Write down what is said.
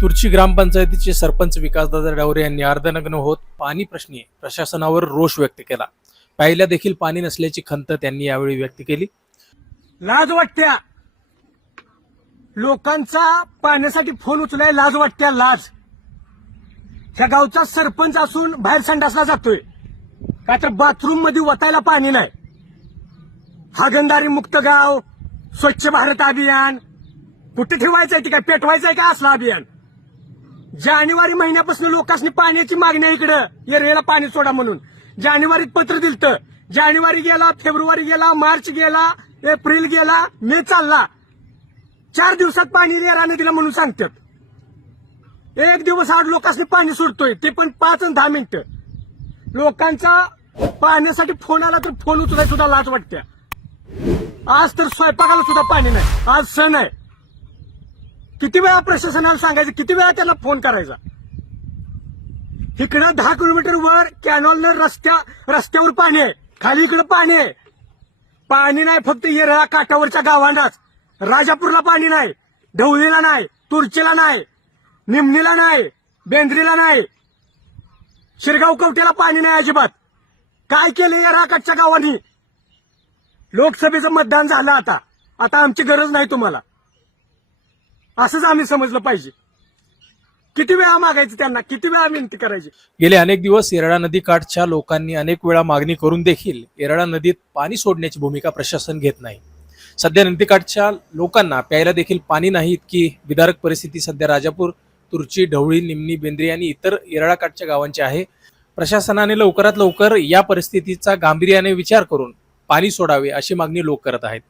तुर्ची ग्रामपंचायतीचे सरपंच विकासदादा डावरे यांनी अर्धनग्न होत पाणी प्रश्नी प्रशासनावर रोष व्यक्त केला. प्यायला देखील पाणी नसल्याची खंत त्यांनी यावेळी व्यक्त केली. लाज वाटत्या. लोकांचा पाण्यासाठी फोन उचलाय लाज वाटत्या लाज. ह्या गावचा सरपंच असून बाहेर संडासला जातोय. का तर बाथरूममध्ये वतायला पाणी नाही. हागंदारी मुक्त गाव स्वच्छ भारत अभियान. कुठे ठेवायचंय ते काय पेटवायचंय का असलं अभियान? जानेवारी महिन्यापासून लोकांनी पाण्याची मागणी आहे इकडं. एरियाला पाणी सोडा म्हणून. जानेवारीत पत्र दिलतं. जानेवारी गेला फेब्रुवारी गेला मार्च गेला एप्रिल गेला मे चालला. चार दिवसात पाणी रेराने दिलं म्हणून सांगतात. एक दिवस आठ लोकांनी पाणी सोडतोय ते पण पाच आणि दहा मिनिटं. लोकांचा पाण्यासाठी फोन आला तर फोन उचलाय सुद्धा लाज वाटत्या आज तर स्वयंपाकाला सुद्धा पाणी नाही. आज सण आहे. किती वेळा प्रशासनाला सांगायचं? किती वेळा त्याला फोन करायचा? इकडं दहा किलोमीटर वर कॅनॉल रस्त्या रस्त्यावर पाणी आहे. खाली इकडं पाणी आहे. पाणी नाही फक्त येरळा काठावरच्या गावांनाच. राजापूरला पाणी नाही. ढवळीला नाही. तुर्चीला नाही. निमणीला नाही. बेंद्रीला नाही. शिरगाव कवटेला पाणी नाही अजिबात. काय केलं या राकाटच्या गावांनी? लोकसभेचं मतदान झालं आता. आता आमची गरज नाही तुम्हाला. असंच आम्ही समजलं पाहिजे. किती वेळा मागायचं त्यांना किती वेळा विनंती करायची? गेले अनेक दिवस येरळा नदी काठच्या लोकांनी अनेक वेळा मागणी करून देखील येरळा नदीत पाणी सोडण्याची भूमिका प्रशासन घेत नाही. सध्या नदीकाठच्या लोकांना प्यायला देखील पाणी नाही इतकी विदारक परिस्थिती सध्या राजापूर तुर्ची ढवळी निमणी बेंद्री आणि इतर येरळाकाठच्या गावांची आहे. प्रशासनाने लवकरात लवकर या परिस्थितीचा गांभीर्याने विचार करून पाणी सोडावे अशी मागणी लोक करत आहेत.